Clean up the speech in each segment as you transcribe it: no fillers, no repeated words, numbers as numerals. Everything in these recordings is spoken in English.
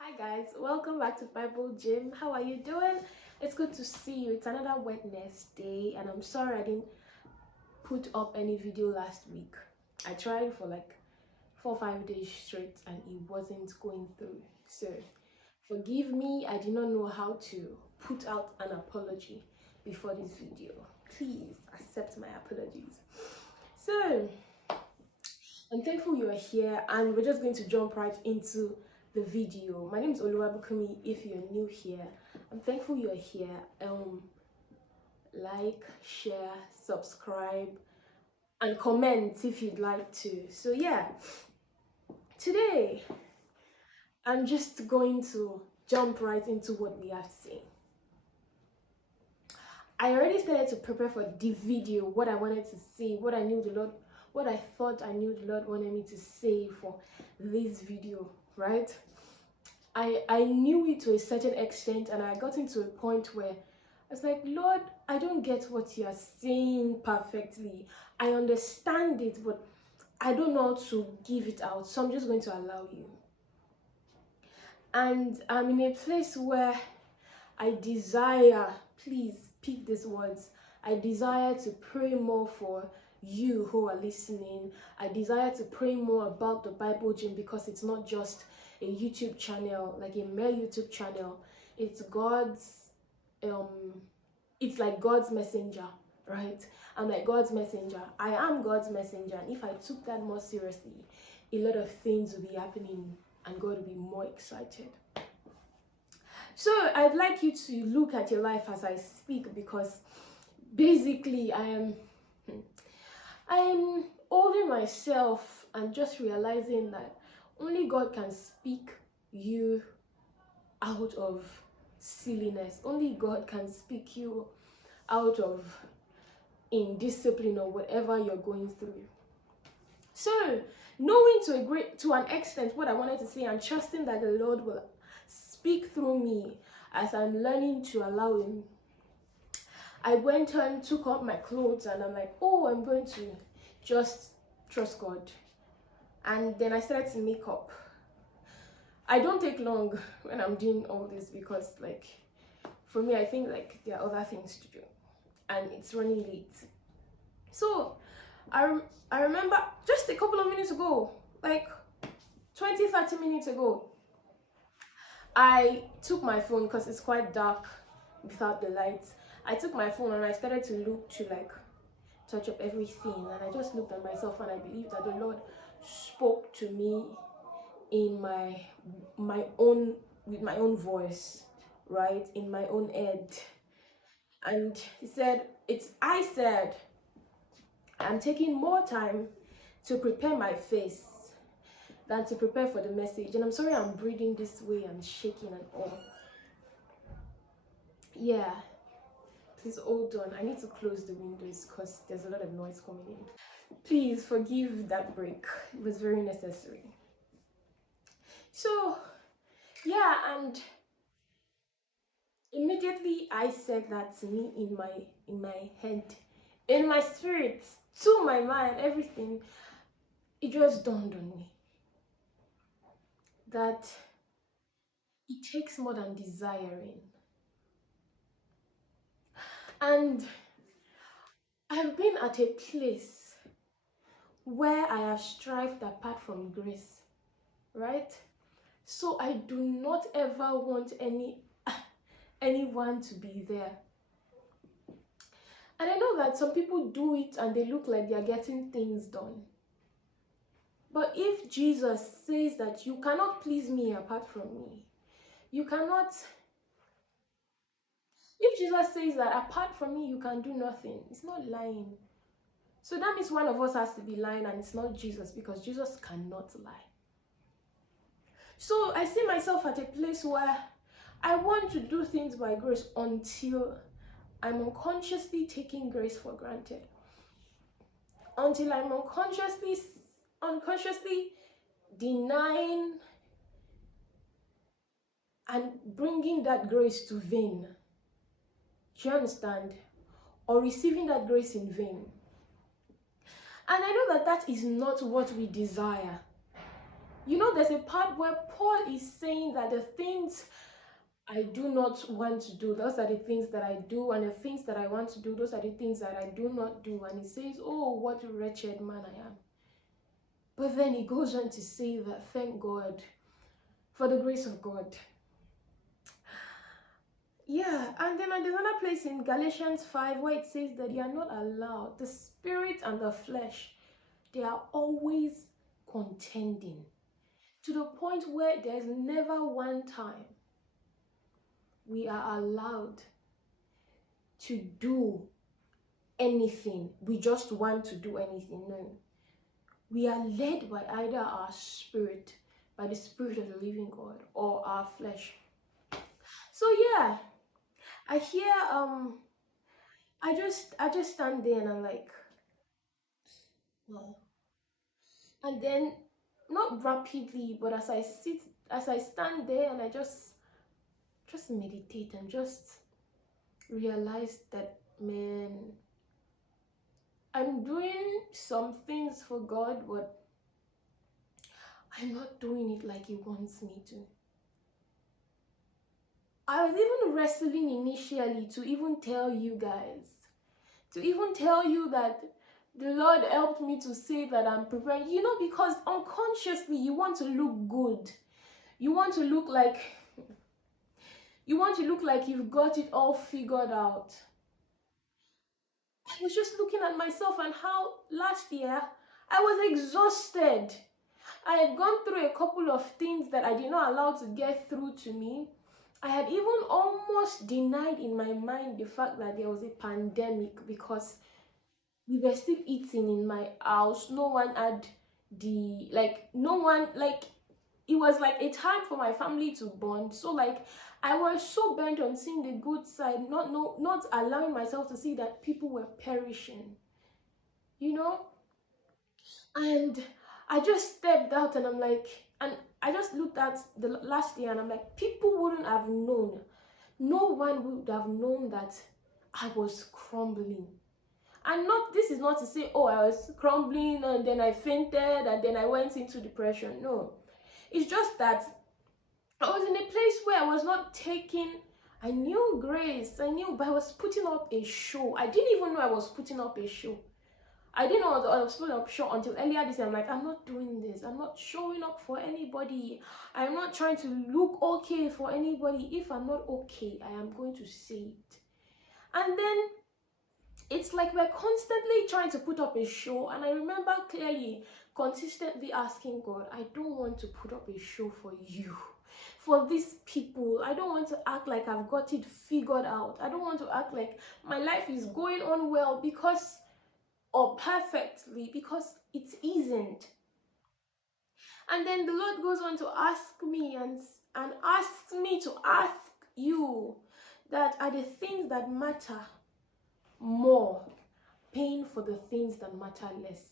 Hi guys, welcome back to Bible Gym. How are you doing? It's good to see you. It's another Wednesday, and I'm sorry I didn't put up any video last week. I tried for like 4 or 5 days straight and it wasn't going through. So forgive me, I did not know how to put out an apology before this video. Please accept my apologies. So I'm thankful you are here, and we're just going to jump right into the video. My name is Oluwabukumi. If you're new here, I'm thankful you're here. Like, share, subscribe, and comment if you'd like to. So yeah, today I'm just going to jump right into what we have to say. I already started to prepare for the video, what I wanted to say, what I thought I knew the Lord wanted me to say for this video, right? I knew it to a certain extent, and I got into a point where I was like, Lord, I don't get what you're saying perfectly. I understand it, but I don't know how to give it out, so I'm just going to allow you. And I'm in a place where I desire, please pick these words, I desire to pray more for you who are listening. I desire to pray more about the Bible Gym, because it's not just a YouTube channel, like a mere YouTube channel. It's it's like God's messenger, right? I'm like God's messenger. I am God's messenger. And if I took that more seriously, a lot of things will be happening and God will be more excited. So I'd like you to look at your life as I speak, because basically I'm holding myself and just realizing that only God can speak you out of silliness. Only God can speak you out of indiscipline or whatever you're going through. So knowing to an extent what I wanted to say, and trusting that the Lord will speak through me as I'm learning to allow him, I went and took off my clothes, and I'm like, oh, I'm going to just trust God. And then I started to make up. I don't take long when I'm doing all this, because like for me, I think like there are other things to do and it's running late. So I remember just a couple of minutes ago, like 20-30 minutes ago, I took my phone, because it's quite dark without the lights. I took my phone and I started to look to like touch up everything, and I just looked at myself, and I believe that the Lord spoke to me in my own, with my own voice, right, in my own head. And I said I'm taking more time to prepare my face than to prepare for the message. And I'm sorry I'm breathing this way and shaking and all. Yeah, please hold on, I need to close the windows because there's a lot of noise coming in. Please forgive that break, it was very necessary. So yeah, and immediately I said that to me in my head, in my spirit, to my mind, everything. It just dawned on me that it takes more than desiring. And I've been at a place where I have strived apart from grace, right? So I do not ever want anyone to be there. And I know that some people do it and they look like they're getting things done. But if Jesus says that you cannot please me apart from me, you cannot. If Jesus says that apart from me you can do nothing, it's not lying. So that means one of us has to be lying, and it's not Jesus, because Jesus cannot lie. So I see myself at a place where I want to do things by grace until I'm unconsciously taking grace for granted. Until I'm unconsciously denying and bringing that grace to vain. Do you understand? Or receiving that grace in vain. And I know that that is not what we desire. There's a part where Paul is saying that the things I do not want to do, those are the things that I do, and the things that I want to do, those are the things that I do not do. And he says, oh, what a wretched man I am. But then he goes on to say that thank God for the grace of God. Yeah, and then there's another place in Galatians 5 where it says that you are not allowed. The spirit and the flesh, they are always contending to the point where there's never one time we are allowed to do anything. We just want to do anything. No. We are led by either our spirit, by the spirit of the living God, or our flesh. So yeah, I hear I just stand there and I'm like, well, and then not rapidly, but as I stand there and I just meditate and just realize that, man, I'm doing some things for God, but I'm not doing it like He wants me to. I was even wrestling initially to even tell you guys, that the Lord helped me to say that I'm preparing, because unconsciously you want to look good. You want to look like you've got it all figured out. I was just looking at myself and how last year I was exhausted. I had gone through a couple of things that I did not allow to get through to me. I had even almost denied in my mind the fact that there was a pandemic because we were still eating in my house. No one had it was like a time for my family to bond. So I was so bent on seeing the good side, not allowing myself to see that people were perishing, and I just stepped out and and I just looked at the last year and I'm like, people wouldn't have known. No one would have known that I was crumbling. And this is not to say, oh, I was crumbling and then I fainted and then I went into depression. No. It's just that I was in a place where I was not taking, I knew grace, but I was putting up a show. I didn't even know I was putting up a show. I didn't know I was putting up a show until earlier this year. I'm like, I'm not doing this. I'm not showing up for anybody. I'm not trying to look okay for anybody. If I'm not okay, I am going to say it. And then it's like we're constantly trying to put up a show. And I remember clearly consistently asking God, I don't want to put up a show for you, for these people. I don't want to act like I've got it figured out. I don't want to act like my life is going on well or perfectly, because it isn't. And then the Lord goes on to ask me and asks me to ask you that are the things that matter more, paying for the things that matter less.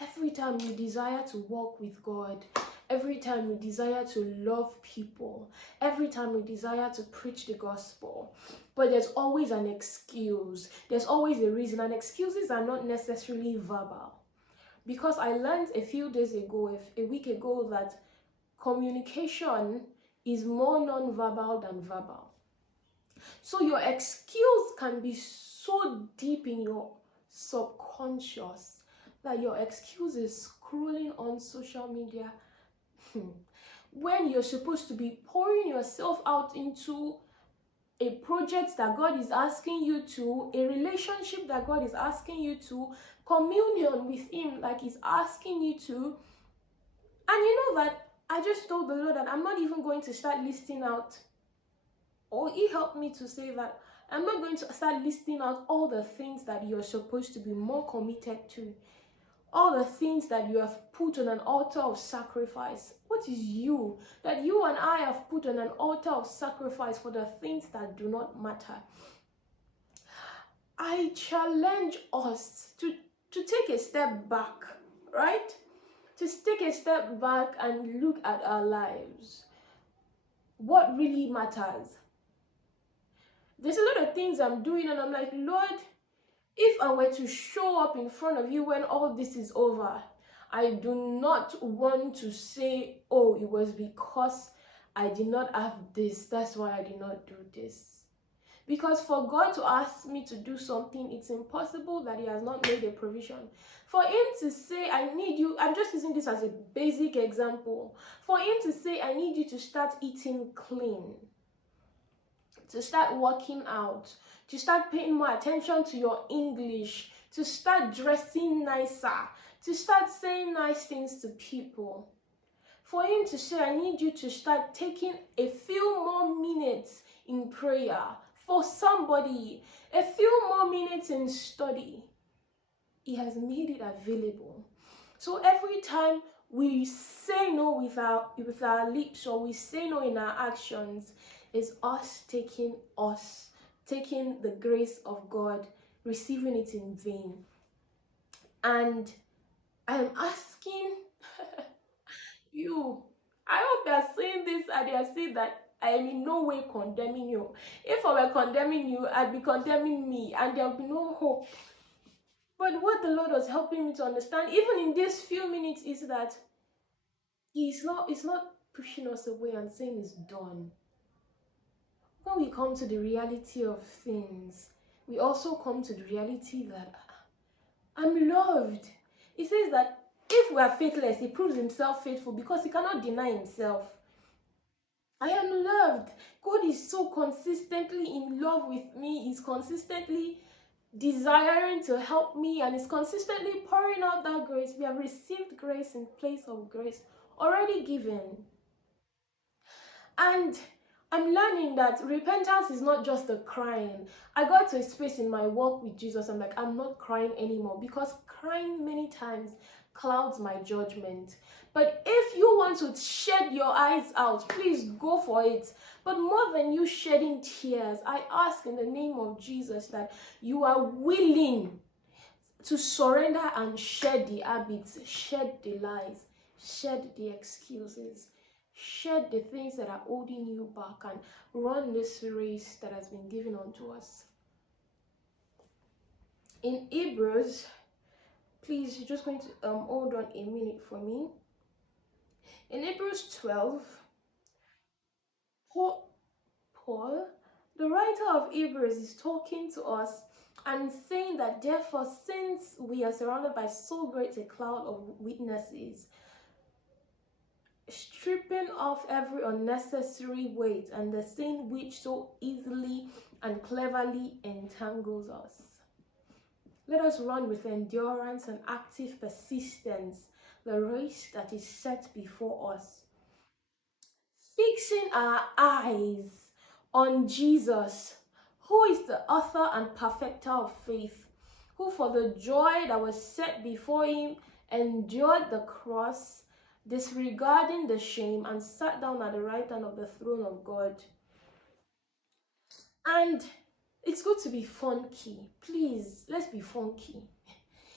Every time we desire to walk with God, every time we desire to love people, every time we desire to preach the gospel, but there's always an excuse. There's always a reason, and excuses are not necessarily verbal. Because I learned a week ago, that communication is more non-verbal than verbal. So your excuse can be so deep in your subconscious that your excuse is scrolling on social media when you're supposed to be pouring yourself out into a project that God is asking you to, a relationship that God is asking you to, communion with Him like He's asking you to. And that I just told the Lord that I'm not even going to start listing out, or He helped me to say that I'm not going to start listing out all the things that you're supposed to be more committed to, all the things that you have put on an altar of sacrifice. What is that you and I have put on an altar of sacrifice for the things that do not matter? I challenge us to take a step back, right? To take a step back and look at our lives. What really matters? There's a lot of things I'm doing and I'm like, Lord, if I were to show up in front of you when all this is over, I do not want to say, oh, it was because I did not have this, that's why I did not do this. Because for God to ask me to do something, it's impossible that He has not made a provision. For Him to say, I need you, I'm just using this as a basic example. For Him to say, I need you to start eating clean, to start working out, to start paying more attention to your English, to start dressing nicer, to start saying nice things to people. For Him to say, I need you to start taking a few more minutes in prayer for somebody, a few more minutes in study. He has made it available. So every time we say no with our lips, or we say no in our actions, is us taking the grace of God, receiving it in vain. And I'm asking you, I hope they are saying this and they are saying that I am in no way condemning you. If I were condemning you, I'd be condemning me, and there would be no hope. But what the Lord was helping me to understand, even in these few minutes, is that He's not pushing us away and saying it's done. When we come to the reality of things, we also come to the reality that I'm loved. He says that if we are faithless, He proves Himself faithful because He cannot deny Himself. I am loved. God is so consistently in love with me. He's consistently desiring to help me, and is consistently pouring out that grace. We have received grace in place of grace already given. And I'm learning that repentance is not just a crying. I got to a space in my walk with Jesus, I'm like, I'm not crying anymore, because crying many times clouds my judgment. But if you want to shed your eyes out, please go for it. But more than you shedding tears, I ask in the name of Jesus that you are willing to surrender and shed the habits, shed the lies, shed the excuses, shed the things that are holding you back, and run this race that has been given unto us. In Hebrews, please, you're just going to hold on a minute for me. In Hebrews 12, Paul, the writer of Hebrews, is talking to us and saying that, therefore, since we are surrounded by so great a cloud of witnesses, stripping off every unnecessary weight and the sin which so easily and cleverly entangles us, let us run with endurance and active persistence the race that is set before us, fixing our eyes on Jesus, who is the author and perfecter of faith, who for the joy that was set before Him endured the cross, disregarding the shame, and sat down at the right hand of the throne of God. And it's good to be funky. Please, let's be funky.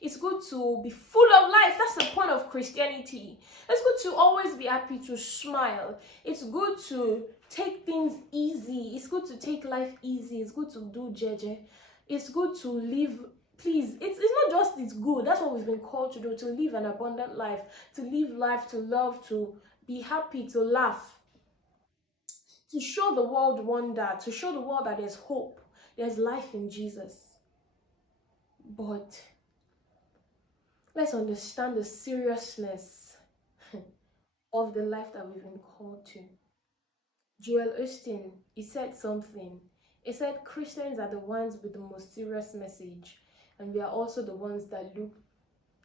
It's good to be full of life. That's the point of Christianity. It's good to always be happy, to smile. It's good to take things easy. It's good to take life easy. It's good to do jeje. It's good to live. Please, it's not just it's good. That's what we've been called to do, to live an abundant life, to live life, to love, to be happy, to laugh, to show the world wonder, to show the world that there's hope, there's life in Jesus. But let's understand the seriousness of the life that we've been called to. Joel Osteen, he said something. He said Christians are the ones with the most serious message, and we are also the ones that look,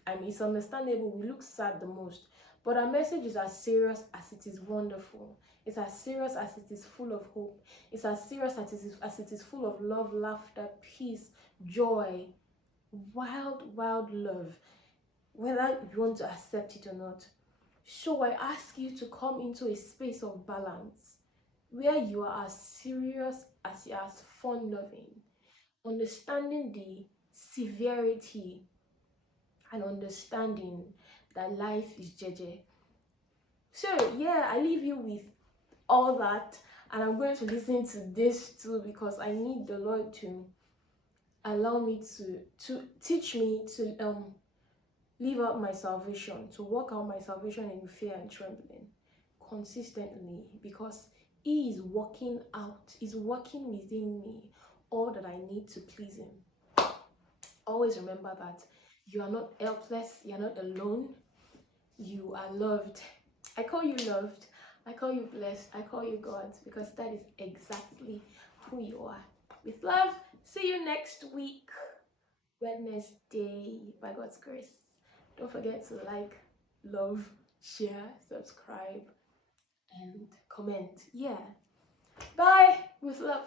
and it's understandable, we look sad the most. But our message is as serious as it is wonderful. It's as serious as it is full of hope. It's as serious as it is full of love, laughter, peace, joy, wild love, whether you want to accept it or not. So I ask you to come into a space of balance, where you are as serious as you are as fun-loving, understanding the severity and understanding that life is jeje. So yeah, I leave you with all that, and I'm going to listen to this too, because I need the Lord to allow me to teach me to live out my salvation, to work out my salvation in fear and trembling consistently, because He is working out, is working within me all that I need to please Him. Always remember that you are not helpless, you are not alone, you are loved. I call you loved, I call you blessed, I call you God, because that is exactly who you are. With love, see you next week, Wednesday, by God's grace. Don't forget to like, love, share, subscribe, and comment. Yeah. Bye. With love.